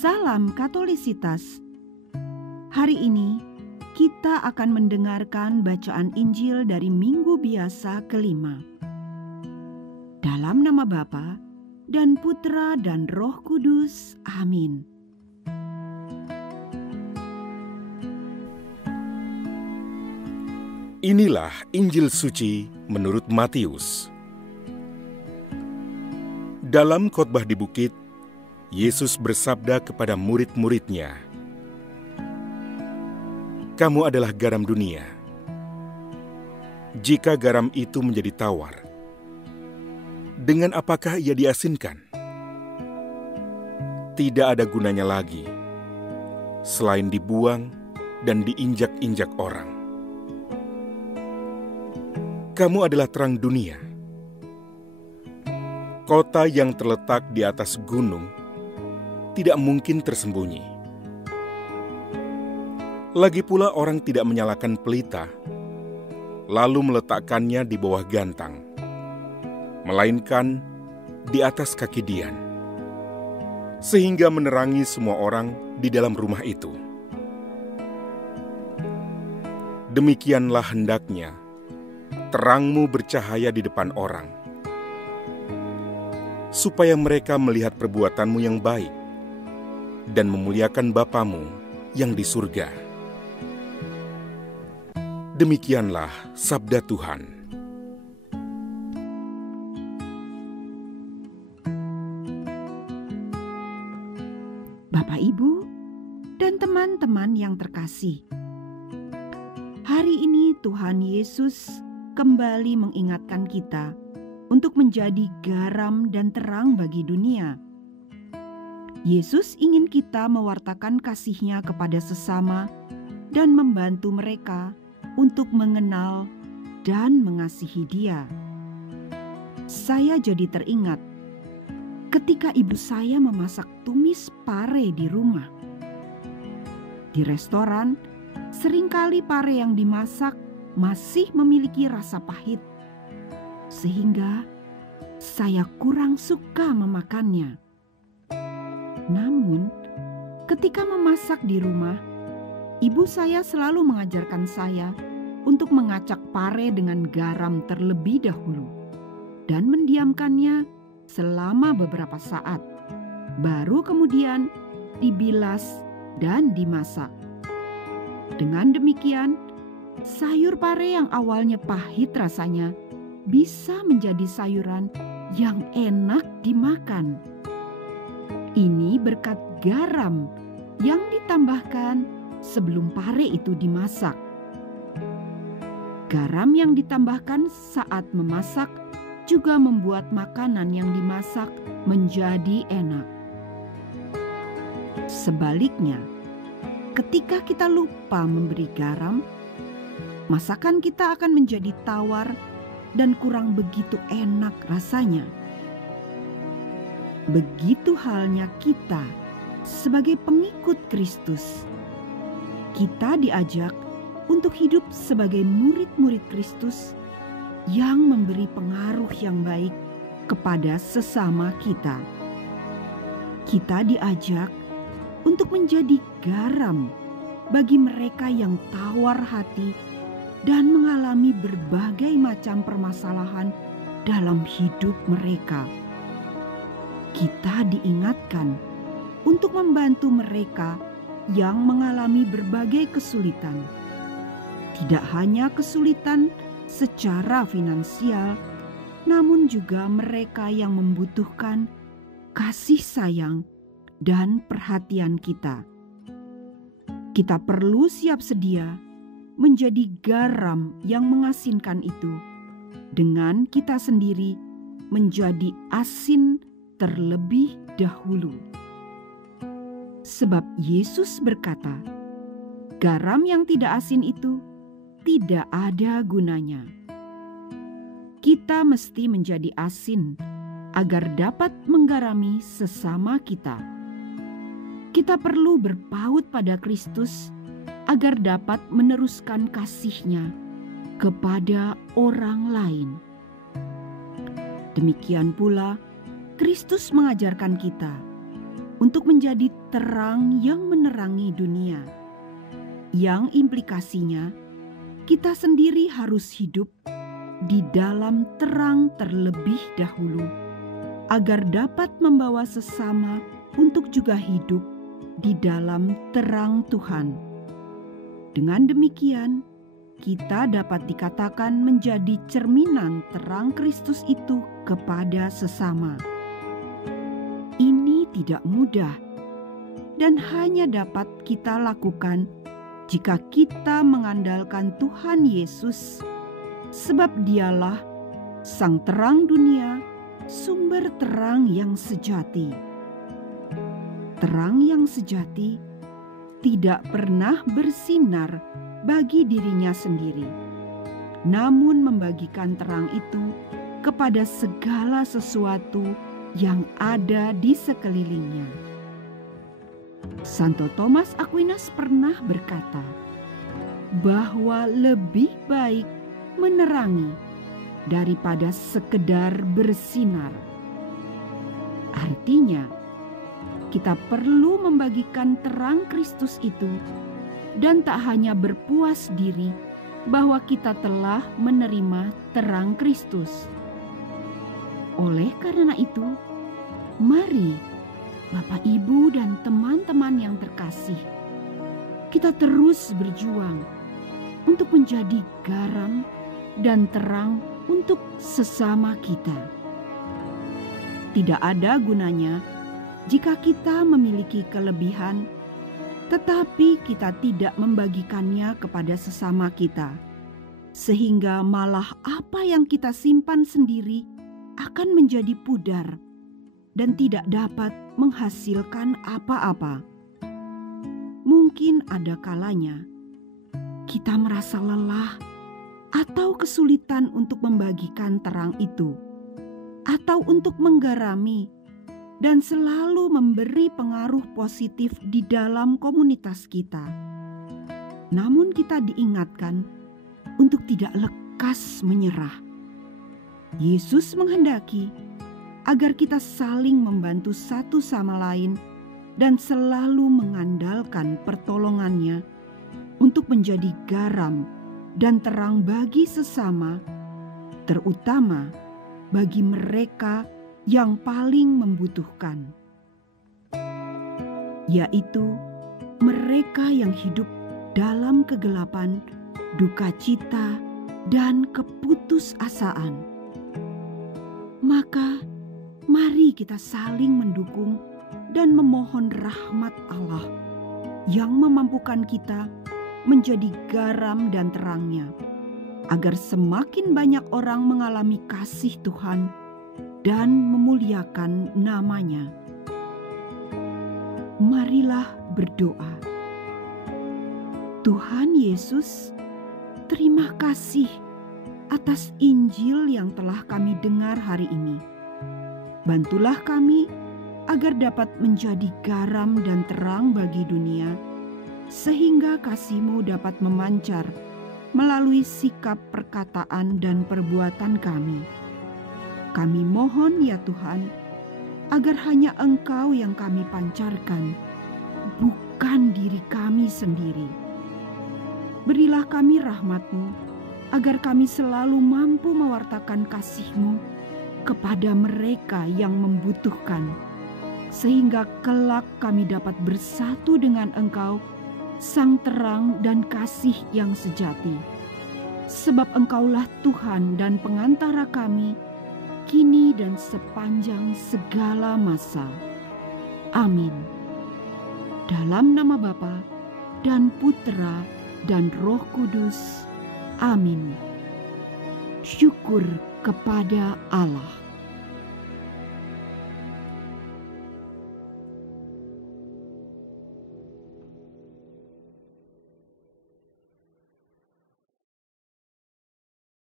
Salam Katolisitas. Hari ini kita akan mendengarkan bacaan Injil dari Minggu Biasa kelima. Dalam nama Bapa dan Putra dan Roh Kudus. Amin. Inilah Injil suci menurut Matius. Dalam khotbah di bukit, Yesus bersabda kepada murid-muridnya, "Kamu adalah garam dunia. Jika garam itu menjadi tawar, dengan apakah ia diasinkan? Tidak ada gunanya lagi, selain dibuang dan diinjak-injak orang. Kamu adalah terang dunia. Kota yang terletak di atas gunung tidak mungkin tersembunyi. Lagi pula orang tidak menyalakan pelita, lalu meletakkannya di bawah gantang, melainkan di atas kaki dian, sehingga menerangi semua orang di dalam rumah itu. Demikianlah hendaknya terangmu bercahaya di depan orang, supaya mereka melihat perbuatanmu yang baik dan memuliakan Bapamu yang di surga." Demikianlah sabda Tuhan. Bapak, Ibu, dan teman-teman yang terkasih, hari ini Tuhan Yesus kembali mengingatkan kita untuk menjadi garam dan terang bagi dunia. Yesus ingin kita mewartakan kasih-Nya kepada sesama dan membantu mereka untuk mengenal dan mengasihi Dia. Saya jadi teringat ketika ibu saya memasak tumis pare di rumah. Di restoran, seringkali pare yang dimasak masih memiliki rasa pahit, sehingga saya kurang suka memakannya. Namun, ketika memasak di rumah, ibu saya selalu mengajarkan saya untuk mengacak pare dengan garam terlebih dahulu dan mendiamkannya selama beberapa saat. Baru kemudian dibilas dan dimasak. Dengan demikian, sayur pare yang awalnya pahit rasanya bisa menjadi sayuran yang enak dimakan. Ini berkat garam yang ditambahkan sebelum pare itu dimasak. Garam yang ditambahkan saat memasak juga membuat makanan yang dimasak menjadi enak. Sebaliknya, ketika kita lupa memberi garam, masakan kita akan menjadi tawar dan kurang begitu enak rasanya. Begitu halnya kita sebagai pengikut Kristus. Kita diajak untuk hidup sebagai murid-murid Kristus yang memberi pengaruh yang baik kepada sesama kita. Kita diajak untuk menjadi garam bagi mereka yang tawar hati dan mengalami berbagai macam permasalahan dalam hidup mereka. Kita diingatkan untuk membantu mereka yang mengalami berbagai kesulitan. Tidak hanya kesulitan secara finansial, namun juga mereka yang membutuhkan kasih sayang dan perhatian kita. Kita perlu siap sedia menjadi garam yang mengasinkan itu, dengan kita sendiri menjadi asin terlebih dahulu. Sebab Yesus berkata, garam yang tidak asin itu tidak ada gunanya. Kita mesti menjadi asin agar dapat menggarami sesama kita. Kita perlu berpaut pada Kristus agar dapat meneruskan kasih-Nya kepada orang lain. Demikian pula Kristus mengajarkan kita untuk menjadi terang yang menerangi dunia, yang implikasinya kita sendiri harus hidup di dalam terang terlebih dahulu, agar dapat membawa sesama untuk juga hidup di dalam terang Tuhan. Dengan demikian, kita dapat dikatakan menjadi cerminan terang Kristus itu kepada sesama. Ini tidak mudah dan hanya dapat kita lakukan jika kita mengandalkan Tuhan Yesus, sebab Dialah Sang Terang dunia, sumber terang yang sejati. Terang yang sejati tidak pernah bersinar bagi dirinya sendiri, namun membagikan terang itu kepada segala sesuatu yang ada di sekelilingnya. Santo Thomas Aquinas pernah berkata bahwa lebih baik menerangi daripada sekedar bersinar. Artinya, kita perlu membagikan terang Kristus itu dan tak hanya berpuas diri bahwa kita telah menerima terang Kristus. Oleh karena itu, mari Bapak, Ibu, dan teman-teman yang terkasih, kita terus berjuang untuk menjadi garam dan terang untuk sesama kita. Tidak ada gunanya jika kita memiliki kelebihan, tetapi kita tidak membagikannya kepada sesama kita, sehingga malah apa yang kita simpan sendiri akan menjadi pudar dan tidak dapat menghasilkan apa-apa. Mungkin ada kalanya kita merasa lelah atau kesulitan untuk membagikan terang itu, atau untuk menggarami dan selalu memberi pengaruh positif di dalam komunitas kita. Namun kita diingatkan untuk tidak lekas menyerah. Yesus menghendaki agar kita saling membantu satu sama lain dan selalu mengandalkan pertolongannya untuk menjadi garam dan terang bagi sesama, terutama bagi mereka yang paling membutuhkan, yaitu mereka yang hidup dalam kegelapan, duka cita, dan keputusasaan. Maka mari kita saling mendukung dan memohon rahmat Allah yang memampukan kita menjadi garam dan terangnya, agar semakin banyak orang mengalami kasih Tuhan dan memuliakan nama-Nya. Marilah berdoa. Tuhan Yesus, terima kasih atas Injil yang telah kami dengar hari ini. Bantulah kami agar dapat menjadi garam dan terang bagi dunia, sehingga kasih-Mu dapat memancar melalui sikap, perkataan, dan perbuatan kami. Kami mohon ya Tuhan, agar hanya Engkau yang kami pancarkan, bukan diri kami sendiri. Berilah kami rahmat-Mu, agar kami selalu mampu mewartakan kasih-Mu kepada mereka yang membutuhkan, sehingga kelak kami dapat bersatu dengan Engkau, Sang Terang dan Kasih yang sejati. Sebab Engkaulah Tuhan dan pengantara kami, kini dan sepanjang segala masa. Amin. Dalam nama Bapa dan Putra dan Roh Kudus. Amin. Syukur kepada Allah.